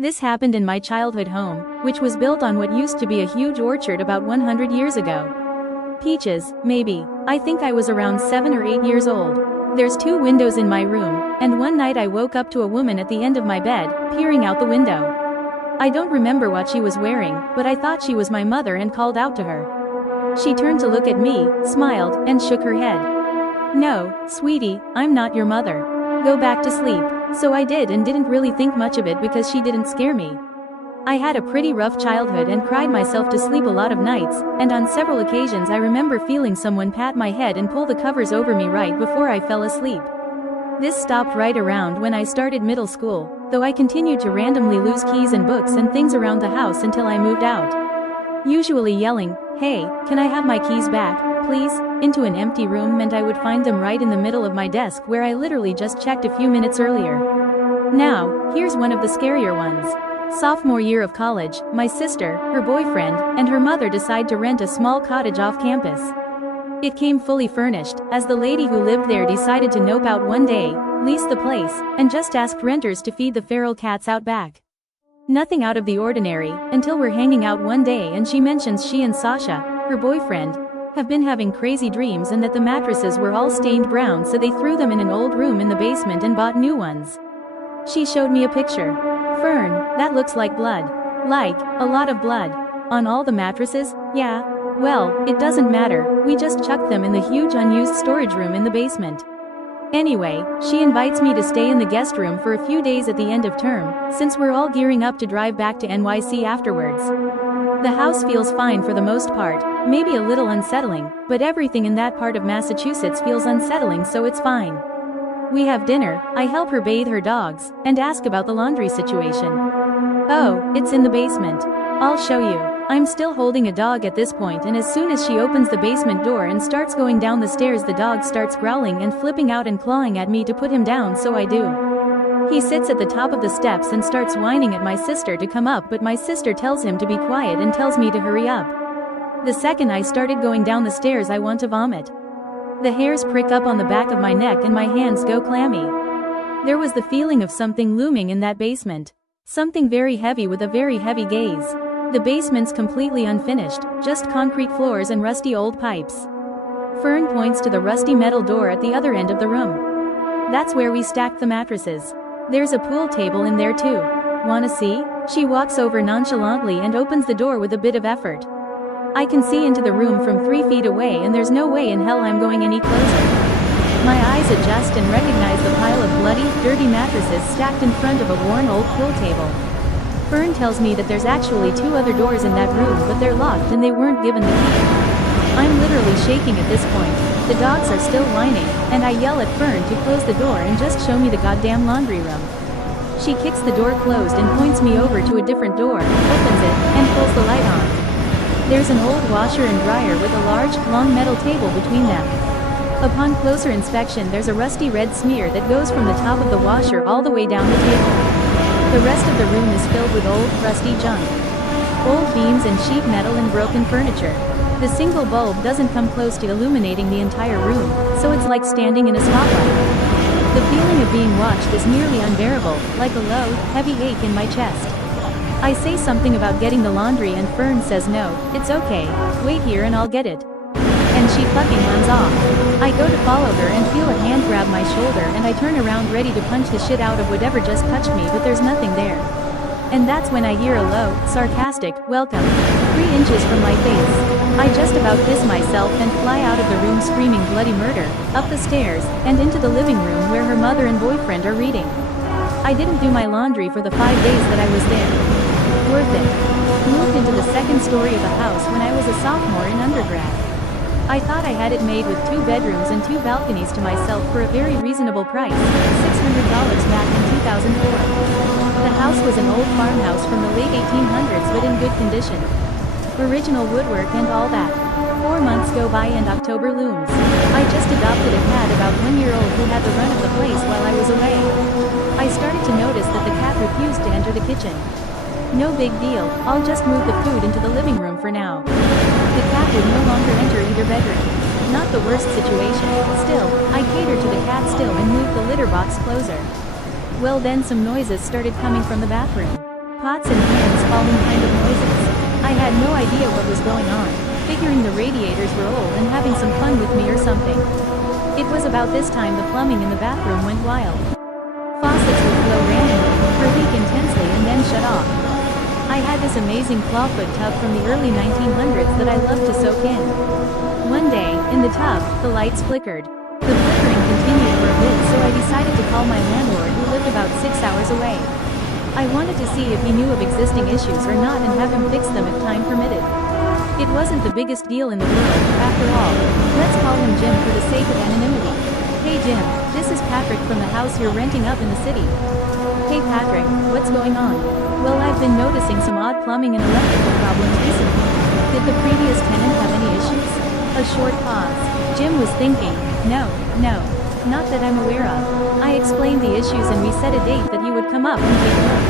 This happened in my childhood home, which was built on what used to be a huge orchard about 100 years ago. Peaches, maybe. I think I was around 7 or 8 years old. There's 2 windows in my room, and one night I woke up to a woman at the end of my bed, peering out the window. I don't remember what she was wearing, but I thought she was my mother and called out to her. She turned to look at me, smiled, and shook her head. "No, sweetie, I'm not your mother. Go back to sleep." So I did and didn't really think much of it because she didn't scare me. I had a pretty rough childhood and cried myself to sleep a lot of nights, and on several occasions I remember feeling someone pat my head and pull the covers over me right before I fell asleep. This stopped right around when I started middle school, though I continued to randomly lose keys and books and things around the house until I moved out. Usually yelling, "Hey, can I have my keys back, please?" into an empty room meant I would find them right in the middle of my desk where I literally just checked a few minutes earlier. Now, here's one of the scarier ones. Sophomore year of college, my sister, her boyfriend, and her mother decide to rent a small cottage off campus. It came fully furnished, as the lady who lived there decided to nope out one day, lease the place, and just asked renters to feed the feral cats out back. Nothing out of the ordinary, until we're hanging out one day and she mentions she and Sasha, her boyfriend, have been having crazy dreams and that the mattresses were all stained brown, so they threw them in an old room in the basement and bought new ones. She showed me a picture. "Fern, that looks like blood. Like, a lot of blood. On all the mattresses?" "Yeah. Well, it doesn't matter, we just chucked them in the huge unused storage room in the basement." Anyway, she invites me to stay in the guest room for a few days at the end of term, since we're all gearing up to drive back to NYC afterwards. The house feels fine for the most part, maybe a little unsettling, but everything in that part of Massachusetts feels unsettling, so it's fine. We have dinner, I help her bathe her dogs, and ask about the laundry situation. "Oh, it's in the basement. I'll show you." I'm still holding a dog at this point, and as soon as she opens the basement door and starts going down the stairs, the dog starts growling and flipping out and clawing at me to put him down, so I do. He sits at the top of the steps and starts whining at my sister to come up, but my sister tells him to be quiet and tells me to hurry up. The second I started going down the stairs, I want to vomit. The hairs prick up on the back of my neck and my hands go clammy. There was the feeling of something looming in that basement. Something very heavy with a very heavy gaze. The basement's completely unfinished, just concrete floors and rusty old pipes. Fern points to the rusty metal door at the other end of the room. That's where we stacked the mattresses. There's a pool table in there too. Wanna see? She walks over nonchalantly and opens the door with a bit of effort. I can see into the room from 3 feet away, and there's no way in hell I'm going any closer. My eyes adjust and recognize the pile of bloody, dirty mattresses stacked in front of a worn old pool table. Fern tells me that there's actually 2 other doors in that room, but they're locked and they weren't given the key. I'm literally shaking at this point. The dogs are still whining, and I yell at Fern to close the door and just show me the goddamn laundry room. She kicks the door closed and points me over to a different door, opens it, and pulls the light on. There's an old washer and dryer with a large, long metal table between them. Upon closer inspection, there's a rusty red smear that goes from the top of the washer all the way down the table. The rest of the room is filled with old, rusty junk. Old beams and sheet metal and broken furniture. The single bulb doesn't come close to illuminating the entire room, so it's like standing in a spotlight. The feeling of being watched is nearly unbearable, like a low, heavy ache in my chest. I say something about getting the laundry and Fern says no, it's okay, wait here and I'll get it. And she fucking runs off. I go to follow her and feel a hand grab my shoulder, and I turn around ready to punch the shit out of whatever just touched me, but there's nothing there. And that's when I hear a low, sarcastic, "Welcome," 3 inches from my face. I just about piss myself and fly out of the room screaming bloody murder, up the stairs, and into the living room where her mother and boyfriend are reading. I didn't do my laundry for the 5 days that I was there. Worth it. Moved into the 2nd story of the house when I was a sophomore in undergrad. I thought I had it made with 2 bedrooms and 2 balconies to myself for a very reasonable price, $600 back in 2004. The house was an old farmhouse from the late 1800s, but in good condition. Original woodwork and all that. 4 months go by and October looms. I just adopted a cat about 1 year old who had the run of the place while I was away. I started to notice that the cat refused to enter the kitchen. No big deal, I'll just move the food into the living room for now. The cat would no longer enter either bedroom. Not the worst situation, still, I catered to the cat still and moved the litter box closer. Well, then some noises started coming from the bathroom. pots and pans falling kind of noises. I had no idea what was going on, figuring the radiators were old and having some fun with me or something. It was about this time the plumbing in the bathroom went wild. Faucets would flow randomly, or leak intensely and then shut off. I had this amazing clawfoot tub from the early 1900s that I loved to soak in. One day, in the tub, the lights flickered. The flickering continued for a bit, so I decided to call my landlord, who lived about 6 hours away. I wanted to see if he knew of existing issues or not and have him fix them if time permitted. It wasn't the biggest deal in the world, after all. Let's call him Jim for the sake of anonymity. Hey Jim, this is Patrick from the house you're renting up in the city. Hey Patrick, what's going on? Well, I've been noticing some odd plumbing and electrical problems recently. Did the previous tenant have any issues? A short pause. Jim was thinking, no, not that I'm aware of. I explained the issues and we set a date that he would come up and take a look.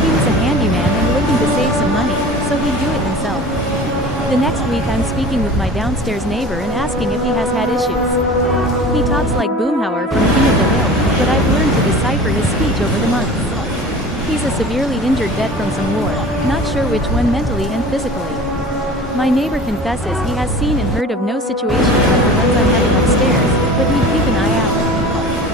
He was a handyman and looking to save some money, so he'd do it himself. The next week I'm speaking with my downstairs neighbor and asking if he has had issues. He talks like Boomhauer from King of the Hill, but I've learned to decipher his speech over the months. He's a severely injured vet from some war, not sure which one mentally and physically. My neighbor confesses he has seen and heard of no situations like the ones I'm having upstairs, but he'd keep an eye out.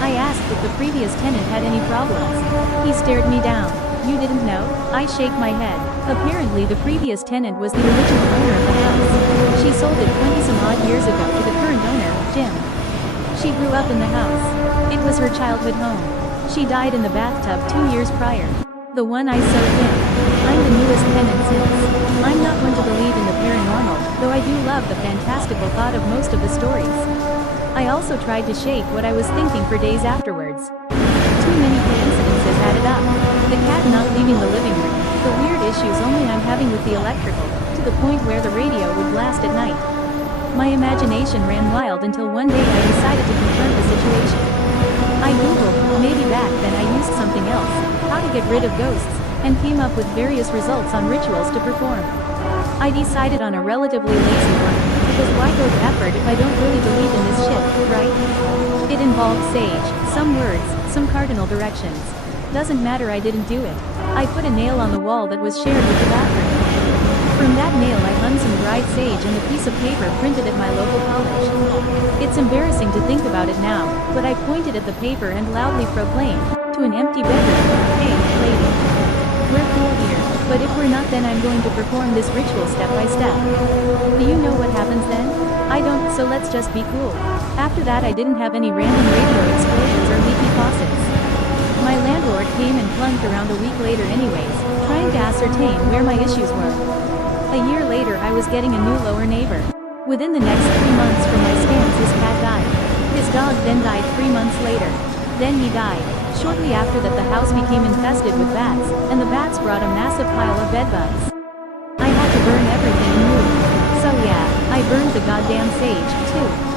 I asked if the previous tenant had any problems. He stared me down. You didn't know? I shake my head. Apparently the previous tenant was the original owner of the house. She sold it 20-some odd years ago to the current owner, Jim. She grew up in the house. It was her childhood home. She died in the bathtub 2 years prior. The one I soaked in. I'm the newest tenant since. I'm not one to believe in the paranormal, though I do love the fantastical thought of most of the stories. I also tried to shake what I was thinking for days afterwards. Too many coincidences added up. The cat not leaving the living room, the weird issues only I'm having with the electrical, to the point where the radio would blast at night. My imagination ran wild until one day I decided to confront the situation. I googled, maybe back then I used something else, how to get rid of ghosts, and came up with various results on rituals to perform. I decided on a relatively lazy one, because why go to effort if I don't really believe in this shit, right? It involved sage, some words, some cardinal directions. Doesn't matter, I didn't do it. I put a nail on the wall that was shared with the bathroom. From that nail I hung some dried sage and a piece of paper printed at my local college. It's embarrassing to think about it now, but I pointed at the paper and loudly proclaimed, to an empty bedroom, hey, lady. We're cool here, but if we're not, then I'm going to perform this ritual step by step. Do you know what happens then? I don't, so let's just be cool. After that I didn't have any random radio explosions or leaky faucets. My landlord came and plunked around a week later anyways, trying to ascertain where my issues were. A year later I was getting a new lower neighbor. Within the next 3 months from my stance his cat died. His dog then died 3 months later. Then he died. Shortly after that the house became infested with bats, and the bats brought a massive pile of bedbugs. I had to burn everything and move. So yeah, I burned the goddamn sage, too.